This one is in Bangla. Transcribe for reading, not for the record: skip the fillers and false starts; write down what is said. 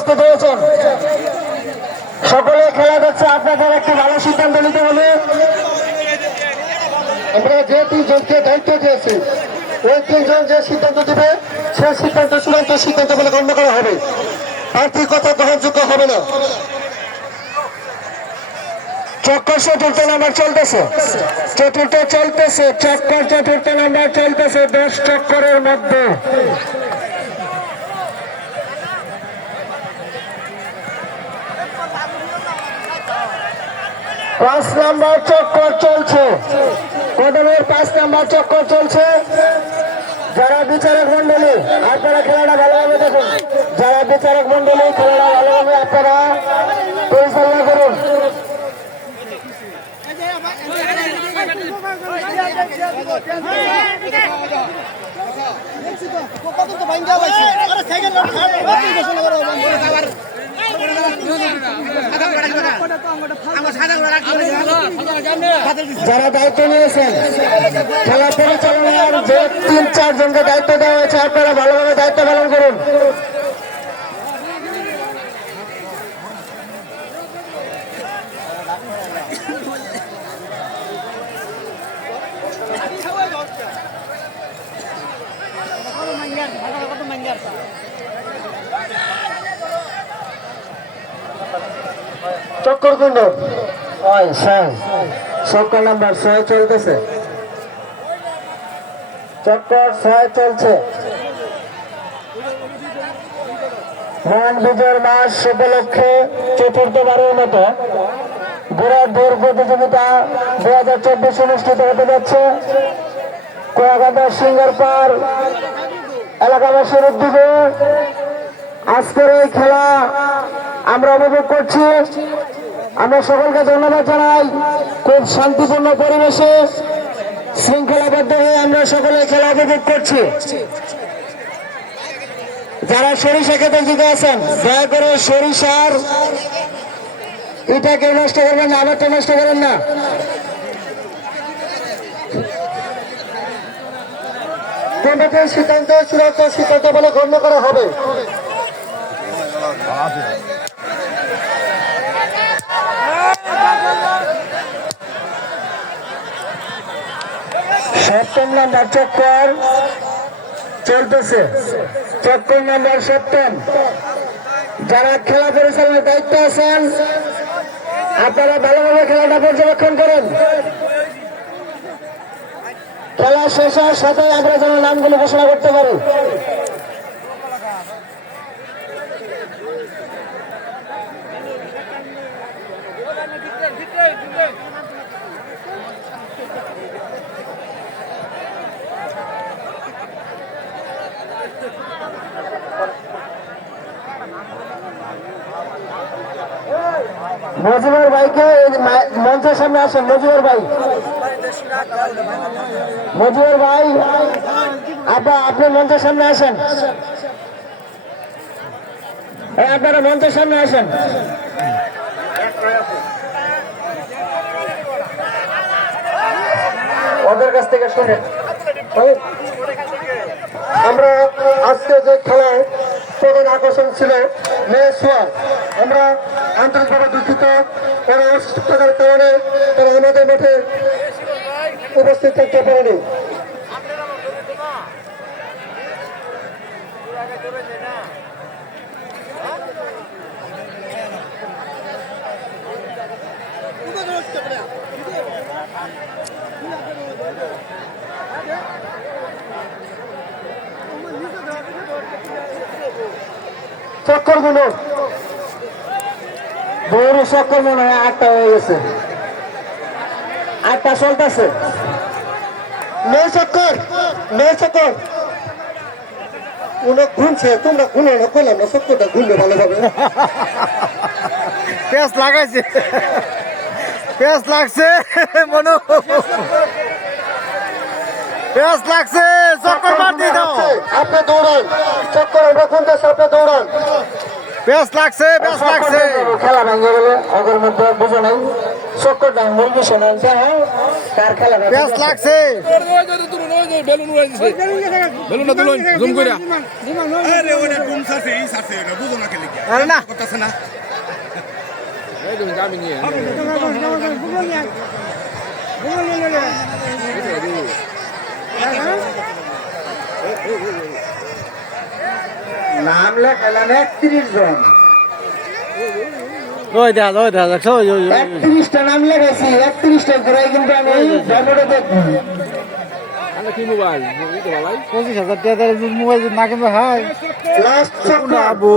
উপস্থিত হয়েছেন সকলে খেলা যাচ্ছে। আপনাদের একটি ভালো সিদ্ধান্ত নিতে হবে। আমরা যে তিনজনকে দায়িত্ব দিয়েছি ওই তিনজন যে সিদ্ধান্ত দেবে সেই সিদ্ধান্ত চূড়ান্ত সিদ্ধান্ত বলে গণ্য করা হবে। প্রার্থীর কথা গ্রহণযোগ্য হবে না। চক্কর চতুর্থ নাম্বার চলতেছে, চক্কর চতুর্থ নাম্বার চলতেছে 10 চক্করের মধ্যে। পাঁচ নাম্বার চক্কর চলছে, কদমের 5 নাম্বার চক্কর চলছে। যারা বিচারক মন্ডলী আপনারা খেলাটা ভালোভাবে দেখুন, যারা বিচারক মন্ডলী খেলাটা ভালোভাবে আপনারা পরিচালনা করুন। যারা দায়িত্ব নিয়েছেন খেলা পরিচালনার যে 3-4 জনকে দায়িত্ব দেওয়া হয়েছে আপনারা ভালোভাবে দায়িত্ব পালন করুন। চক্কর কুণ্ড চক্কর নাম্বার 6 চলতেছে, চক্কর 6 চলছে। মহান বিজয়ের মাস উপলক্ষে চতুর্থবারের মতো ঘোড়ার দৌড় প্রতিযোগিতা 2024 অনুষ্ঠিত হতে যাচ্ছে কুয়াকাটা সিঙ্গারপাড় এলাকাবাসীর উদ্যোগে। আজকের এই খেলা আমরা উপভোগ করছি। আমরা সকলকে ধন্যবাদ জানাই। খুব শান্তিপূর্ণ পরিবেশে শৃঙ্খলাবদ্ধ হয়ে আমরা সকলে খেলা উপভোগ করছি। যারা সরিষা খেতে দিতে আছেন দয়া করে সরিষার এটাকে নষ্ট করবেন না, আমারটা নষ্ট করেন না। কমিটির সিদ্ধান্ত চূড়ান্ত সিদ্ধান্ত বলে গণ্য করা হবে। সপ্তম নাম্বার চক্কর চলতেছে, চক্কর নাম্বার 7। যারা খেলা পরিচালনার দায়িত্ব আছেন আপনারা ভালোভাবে খেলাটা পর্যবেক্ষণ করেন। খেলা শেষ হওয়ার সাথে আমরা যেন নামগুলো ঘোষণা করতে পারি। মজিবর ভাইকে মঞ্চের সামনে আসেন। মজিবর ভাই, মজিবর ভাই আপনি মঞ্চের সামনে আসেন। আপনারা মঞ্চের সামনে আসেন। ওদের কাছ থেকে শুনে আমরা আজকে যে খেলায় প্রধান আকর্ষণ ছিল মেয়ে সোয়া, আমরা আন্তরিকভাবে দুঃখিত। তারা অসুস্থতার কারণে তারা আমাদের মাঠে উপস্থিত থাকতে পারেনি। চক্কর গুলো বড় চক্কর মনে হয় 8টা হয়ে গেছে, 8টা চলতেছে। মেয়ে চক্কর উনি ঘুরছে, তোমরা ঘুরো না, কইলাম না চক্করটা ঘুরবে ভালোভাবে। পেঁয়াজ লাগাইছে, পেঁয়াজ লাগছে মনে, পেঁয়াজ লাগছে। চক্কর মার দিয়ে দাও, আপনি দৌড়ান। চক্কর আমরা কোনটাছে, আপনি দৌড়ান। পেঁয়াজ লাগছে, পেঁয়াজ লাগছে। খেলা ভেঙে গেলে ওদের মধ্যে বুঝে নাই। চক্করটা মুরগি শোনান কার খেলা পেঁয়াজ লাগছে। বেলুন উড়াই দিছে বেলুনটা তুলুন জুম কইরা আরে ওটা ঘুম সারছে এই সারছে না বুঝো না খেলে কি আরে না করতেছে না এই দেখুন যাবি নিয়ে নাম লেখালাম 31 জন, ওই দেখা দেখছো ওই 31টা নাম লেখাইছি, 31টা ঘুরাই কিন্তু আমি ধর্মটা দেখবো। আমরা কি মোবাইল এই তো ভালাই 25,000 টাকা মোবাইল না কিনবে হয় লাস্ট চক্র আবু